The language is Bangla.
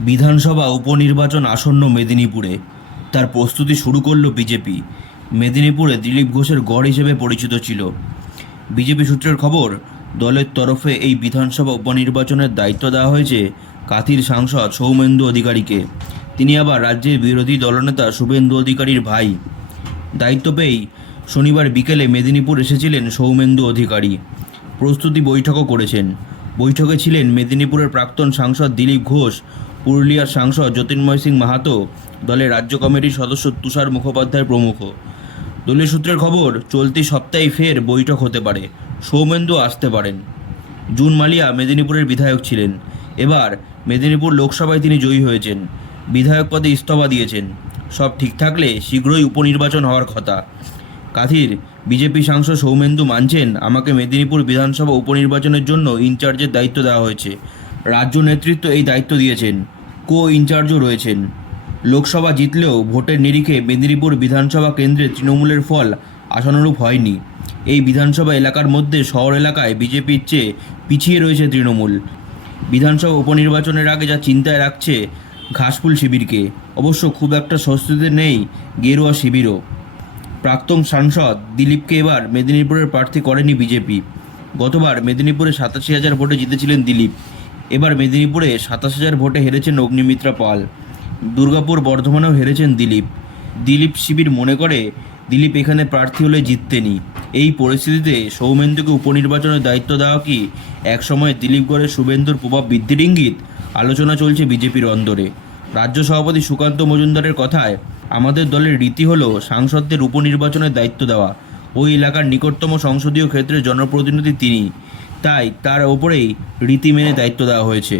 বিধানসভা উপনির্বাচন আসন্ন মেদিনীপুরে। তার প্রস্তুতি শুরু করল বিজেপি। মেদিনীপুরে দিলীপ ঘোষের গড় হিসেবে পরিচিত ছিল। বিজেপি সূত্রের খবর, দলের তরফে এই বিধানসভা উপনির্বাচনের দায়িত্ব দেওয়া হয়েছে কাথির সাংসদ সৌমেন্দু অধিকারীকে। তিনি আবার রাজ্যের বিরোধী দলনেতা শুভেন্দু অধিকারীর ভাই। দায়িত্ব পেয়েই শনিবার বিকেলে মেদিনীপুর এসেছিলেন সৌমেন্দু অধিকারী। প্রস্তুতি বৈঠকও করেছেন। বৈঠকে ছিলেন মেদিনীপুরের প্রাক্তন সাংসদ দিলীপ ঘোষ পুরুলিয়ার সাংসদ জ্যোতির্ময় সিং মাহাতো, দলের রাজ্য কমিটির সদস্য তুষার মুখোপাধ্যায় প্রমুখ। দলীয় সূত্রের খবর, চলতি সপ্তাহে ফের বৈঠক হতে পারে। সৌমেন্দু আসতে পারেন। জুন মালিয়া মেদিনীপুরের বিধায়ক ছিলেন। এবার মেদিনীপুর লোকসভায় তিনি জয়ী হয়েছেন। বিধায়ক পদে ইস্তফা দিয়েছেন। সব ঠিক থাকলে শীঘ্রই উপনির্বাচন হওয়ার কথা। কাথির বিজেপি সাংসদ সৌমেন্দু মানছেন, আমাকে মেদিনীপুর বিধানসভা উপনির্বাচনের জন্য ইনচার্জের দায়িত্ব দেওয়া হয়েছে। রাজ্য নেতৃত্ব এই দায়িত্ব দিয়েছেন। কো ইনচার্জও রয়েছেন। লোকসভা জিতলেও ভোটের নিরিখে মেদিনীপুর বিধানসভা কেন্দ্রে তৃণমূলের ফল আশানুরূপ হয়নি। এই বিধানসভা এলাকার মধ্যে শহর এলাকায় বিজেপির চেয়ে পিছিয়ে রয়েছে তৃণমূল। বিধানসভা উপনির্বাচনের আগে যা চিন্তায় রাখছে ঘাসফুল শিবিরকে, অবশ্য খুব একটা স্বস্তিতে নেই গেরুয়া শিবিরও। প্রাক্তন সাংসদ দিলীপকে এবার মেদিনীপুরের প্রার্থী করেনি বিজেপি। গতবার মেদিনীপুরে সাতাশি হাজার ভোটে জিতেছিলেন দিলীপ। এবার মেদিনীপুরে সাতাশ হাজার ভোটে হেরেছেন অগ্নিমিত্রা পাল। দুর্গাপুর বর্ধমানেও হেরেছেন দিলীপ। দিলীপ শিবির মনে করে দিলীপ এখানে প্রার্থী হলে জিততেনি। এই পরিস্থিতিতে সৌমেন্দুকে উপনির্বাচনের দায়িত্ব দেওয়া কি একসময় দিলীপগড়ের শুভেন্দুর প্রভাব বৃদ্ধির ইঙ্গিত? আলোচনা চলছে বিজেপির অন্দরে। রাজ্য সভাপতি সুকান্ত মজুমদারের কথায়, আমাদের দলের রীতি হলো সাংসদদের উপনির্বাচনের দায়িত্ব দেওয়া। ওই এলাকার নিকটতম সংসদীয় ক্ষেত্রে জনপ্রতিনিধি তিনি। তাই তার ওপরেই রীতি মেনে দায়িত্ব দেওয়া হয়েছে।